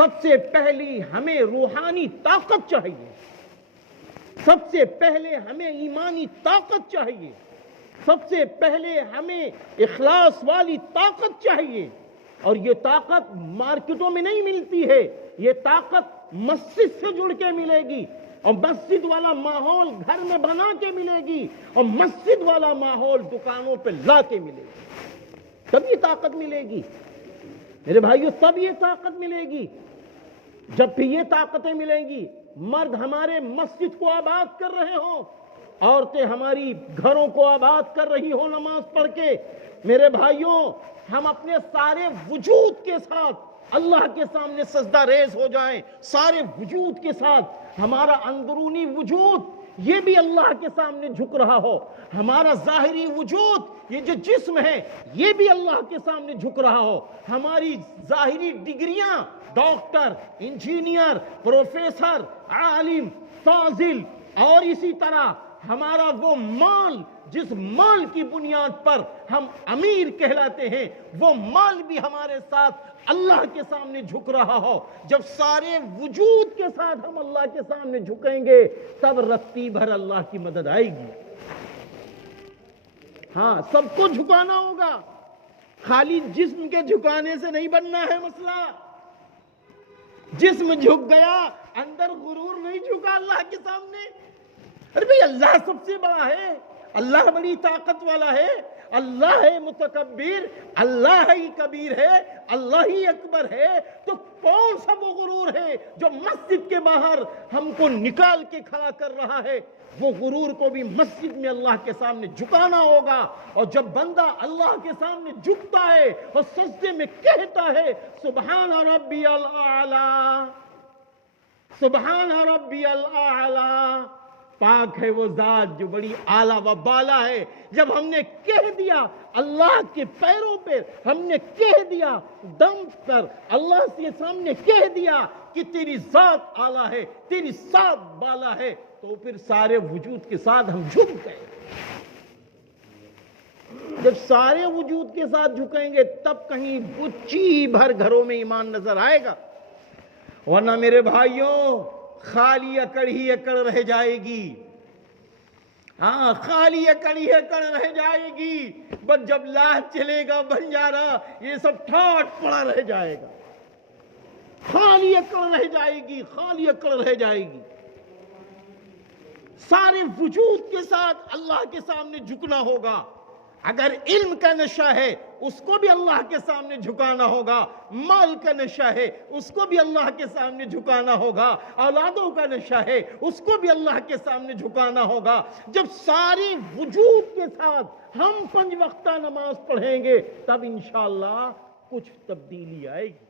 سب سے پہلی ہمیں روحانی طاقت چاہیے، سب سے پہلے ہمیں ایمانی طاقت چاہیے، سب سے پہلے ہمیں اخلاص والی طاقت چاہیے، اور یہ طاقت مارکیٹوں میں نہیں ملتی ہے، یہ طاقت مسجد سے جڑ کے ملے گی، اور مسجد والا ماحول گھر میں بنا کے ملے گی، اور مسجد والا ماحول دکانوں پہ لا کے ملے گی، تب یہ طاقت ملے گی میرے بھائیو، تب یہ طاقت ملے گی۔ جب بھی یہ طاقتیں ملیں گی، مرد ہمارے مسجد کو آباد کر رہے ہوں، عورتیں ہماری گھروں کو آباد کر رہی ہوں نماز پڑھ کے، میرے بھائیوں ہم اپنے سارے وجود کے ساتھ اللہ کے سامنے سجدہ ریز ہو جائیں، سارے وجود کے ساتھ ہمارا اندرونی وجود یہ بھی اللہ کے سامنے جھک رہا ہو، ہمارا ظاہری وجود یہ جو جسم ہے یہ بھی اللہ کے سامنے جھک رہا ہو، ہماری ظاہری ڈگریاں ڈاکٹر، انجینئر، پروفیسر، عالم، فاضل، اور اسی طرح ہمارا وہ مال جس مال کی بنیاد پر ہم امیر کہلاتے ہیں، وہ مال بھی ہمارے ساتھ اللہ کے سامنے جھک رہا ہو۔ جب سارے وجود کے ساتھ ہم اللہ کے سامنے جھکیں گے تب رتی بھر اللہ کی مدد آئے گی۔ ہاں، سب کو جھکانا ہوگا، خالی جسم کے جھکانے سے نہیں بننا ہے مسئلہ۔ جسم جھک گیا، اندر غرور نہیں جھکا اللہ کے سامنے، ارے بھئی اللہ سب سے بڑا ہے، اللہ بڑی طاقت والا ہے، اللہ ہے متکبر، اللہ ہی کبیر ہے، اللہ ہی اکبر ہے، تو کون سا وہ غرور ہے جو مسجد کے باہر ہم کو نکال کے کھڑا کر رہا ہے؟ وہ غرور کو بھی مسجد میں اللہ کے سامنے جھکانا ہوگا، اور جب بندہ اللہ کے سامنے جھکتا ہے اور سجدے میں کہتا ہے سبحان ربی الاعلی، سبحان ربی الاعلی، پاک ہے وہ ذات جو بڑی اعلیٰ و بالا ہے، جب ہم نے کہہ دیا اللہ کے پیروں پہ، ہم نے کہہ دیا دم پر اللہ کے سامنے کہہ دیا کہ تیری ذات اعلیٰ ہے، تیری ذات بالا ہے، تو پھر سارے وجود کے ساتھ ہم جھک گئے۔ جب سارے وجود کے ساتھ جھکیں گے تب کہیں بچی بھر گھروں میں ایمان نظر آئے گا، ورنہ میرے بھائیوں خالی اکڑ ہی اکڑ رہ جائے گی۔ ہاں، خالی اکڑ ہی اکڑ رہ جائے گی، بس جب لاہ چلے گا بنجارا یہ سب ٹھاٹ پڑا رہ جائے گا، خالی اکڑ رہ جائے گی، خالی اکڑ رہ جائے گی۔ سارے وجود کے ساتھ اللہ کے سامنے جھکنا ہوگا۔ اگر علم کا نشہ ہے اس کو بھی اللہ کے سامنے جھکانا ہوگا، مال کا نشہ ہے اس کو بھی اللہ کے سامنے جھکانا ہوگا، اولادوں کا نشہ ہے اس کو بھی اللہ کے سامنے جھکانا ہوگا۔ جب ساری وجود کے ساتھ ہم 5 وقتہ نماز پڑھیں گے تب انشاءاللہ کچھ تبدیلی آئے گی۔